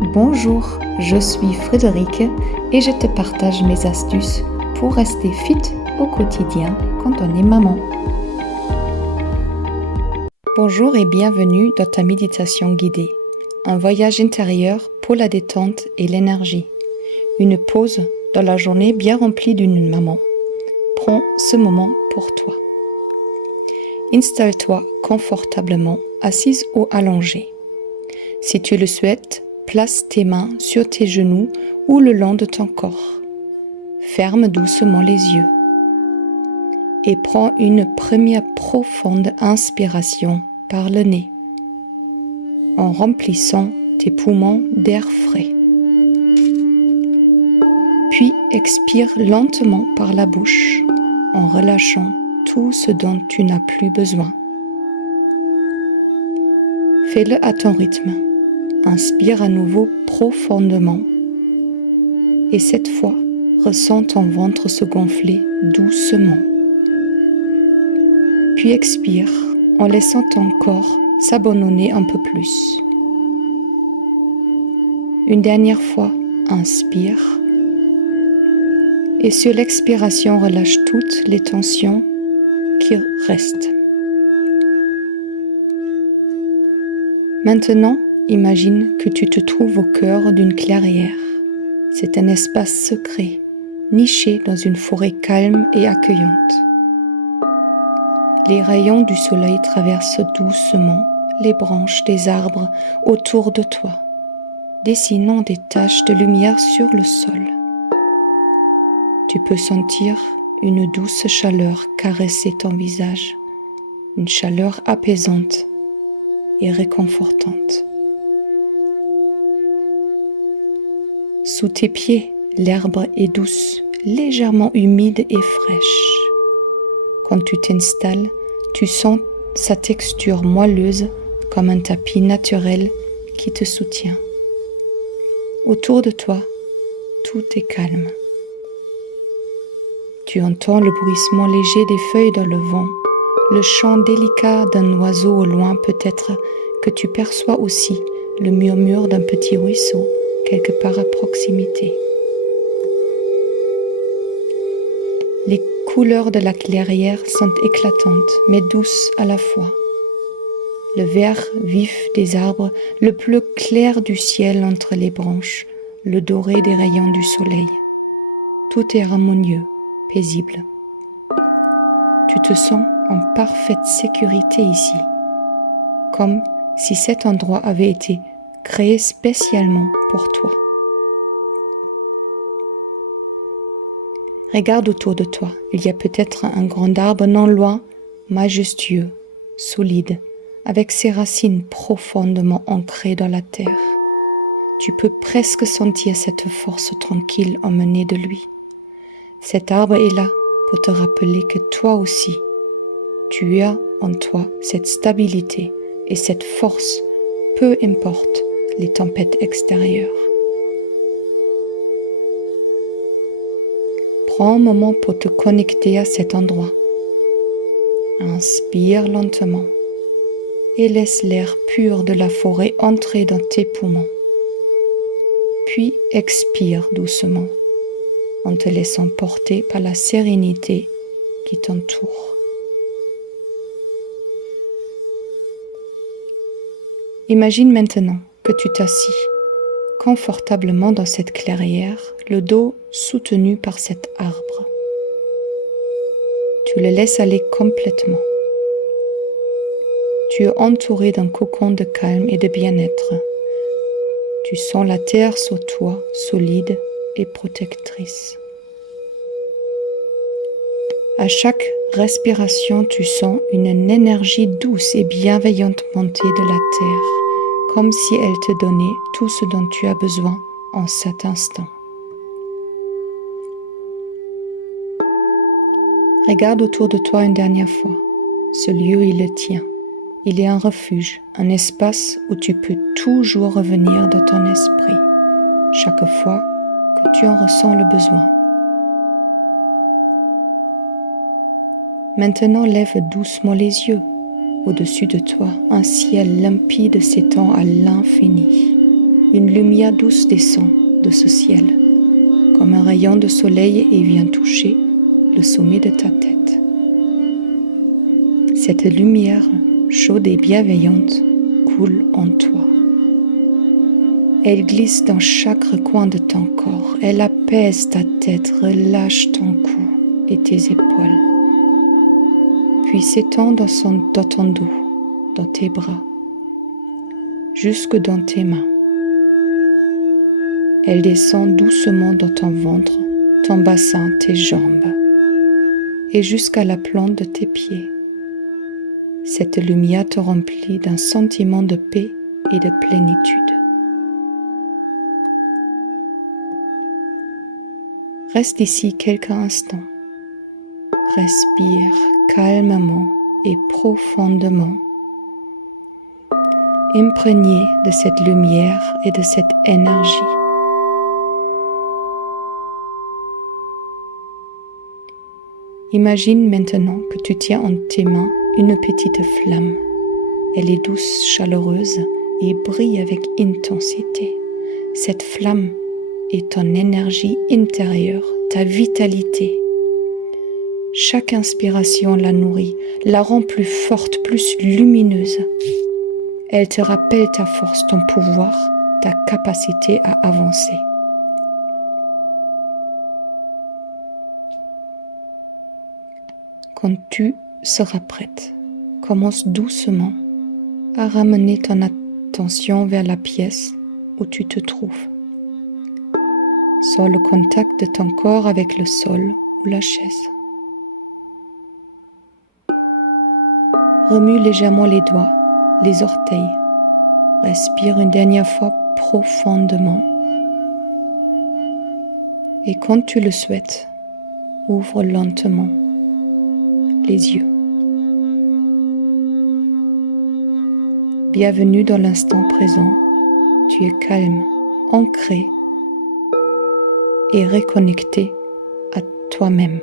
Bonjour, je suis Frédérique et je te partage mes astuces pour rester fit au quotidien quand on est maman. Bonjour et bienvenue dans ta méditation guidée, un voyage intérieur pour la détente et l'énergie, une pause dans la journée bien remplie d'une maman. Prends ce moment pour toi. Installe-toi confortablement, assise ou allongée. Si tu le souhaites, place tes mains sur tes genoux ou le long de ton corps. Ferme doucement les yeux et prends une première profonde inspiration par le nez en remplissant tes poumons d'air frais. Puis expire lentement par la bouche en relâchant tout ce dont tu n'as plus besoin. Fais-le à ton rythme. Inspire à nouveau profondément et cette fois, ressens ton ventre se gonfler doucement. Puis expire en laissant ton corps s'abandonner un peu plus. Une dernière fois, inspire et sur l'expiration, relâche toutes les tensions qui restent. Maintenant, imagine que tu te trouves au cœur d'une clairière. C'est un espace secret, niché dans une forêt calme et accueillante. Les rayons du soleil traversent doucement les branches des arbres autour de toi, dessinant des taches de lumière sur le sol. Tu peux sentir une douce chaleur caresser ton visage, une chaleur apaisante et réconfortante. Sous tes pieds, l'herbe est douce, légèrement humide et fraîche. Quand tu t'installes, tu sens sa texture moelleuse comme un tapis naturel qui te soutient. Autour de toi, tout est calme. Tu entends le bruissement léger des feuilles dans le vent, le chant délicat d'un oiseau au loin, peut-être que tu perçois aussi le murmure d'un petit ruisseau quelque part à proximité. Les couleurs de la clairière sont éclatantes, mais douces à la fois. Le vert vif des arbres, le bleu clair du ciel entre les branches, le doré des rayons du soleil. Tout est harmonieux, paisible. Tu te sens en parfaite sécurité ici, comme si cet endroit avait été créé spécialement pour toi. Regarde autour de toi, il y a peut-être un grand arbre non loin, majestueux, solide, avec ses racines profondément ancrées dans la terre. Tu peux presque sentir cette force tranquille emmenée de lui. Cet arbre est là pour te rappeler que toi aussi, tu as en toi cette stabilité et cette force, peu importe les tempêtes extérieures. Prends un moment pour te connecter à cet endroit. Inspire lentement et laisse l'air pur de la forêt entrer dans tes poumons. Puis expire doucement en te laissant porter par la sérénité qui t'entoure. Imagine maintenant que tu t'assis confortablement dans cette clairière, le dos soutenu par cet arbre. Tu le laisses aller complètement. Tu es entouré d'un cocon de calme et de bien-être. Tu sens la terre sur toi, solide et protectrice. À chaque respiration, tu sens une énergie douce et bienveillante monter de la terre, comme si elle te donnait tout ce dont tu as besoin en cet instant. Regarde autour de toi une dernière fois. Ce lieu est le tien. Il est un refuge, un espace où tu peux toujours revenir dans ton esprit, chaque fois que tu en ressens le besoin. Maintenant, lève doucement les yeux. Au-dessus de toi, un ciel limpide s'étend à l'infini. Une lumière douce descend de ce ciel, comme un rayon de soleil et vient toucher le sommet de ta tête. Cette lumière chaude et bienveillante coule en toi. Elle glisse dans chaque recoin de ton corps. Elle apaise ta tête, relâche ton cou et tes épaules. Puis s'étend dans ton dos, dans tes bras, jusque dans tes mains. Elle descend doucement dans ton ventre, ton bassin, tes jambes et jusqu'à la plante de tes pieds. Cette lumière te remplit d'un sentiment de paix et de plénitude. Reste ici quelques instants. Respire calmement et profondément, imprégné de cette lumière et de cette énergie. Imagine maintenant que tu tiens en tes mains une petite flamme. Elle est douce, chaleureuse et brille avec intensité. Cette flamme est ton énergie intérieure, ta vitalité. Chaque inspiration la nourrit, la rend plus forte, plus lumineuse. Elle te rappelle ta force, ton pouvoir, ta capacité à avancer. Quand tu seras prête, commence doucement à ramener ton attention vers la pièce où tu te trouves. Sens le contact de ton corps avec le sol ou la chaise. Remue légèrement les doigts, les orteils. Respire une dernière fois profondément. Et quand tu le souhaites, ouvre lentement les yeux. Bienvenue dans l'instant présent. Tu es calme, ancré et reconnecté à toi-même.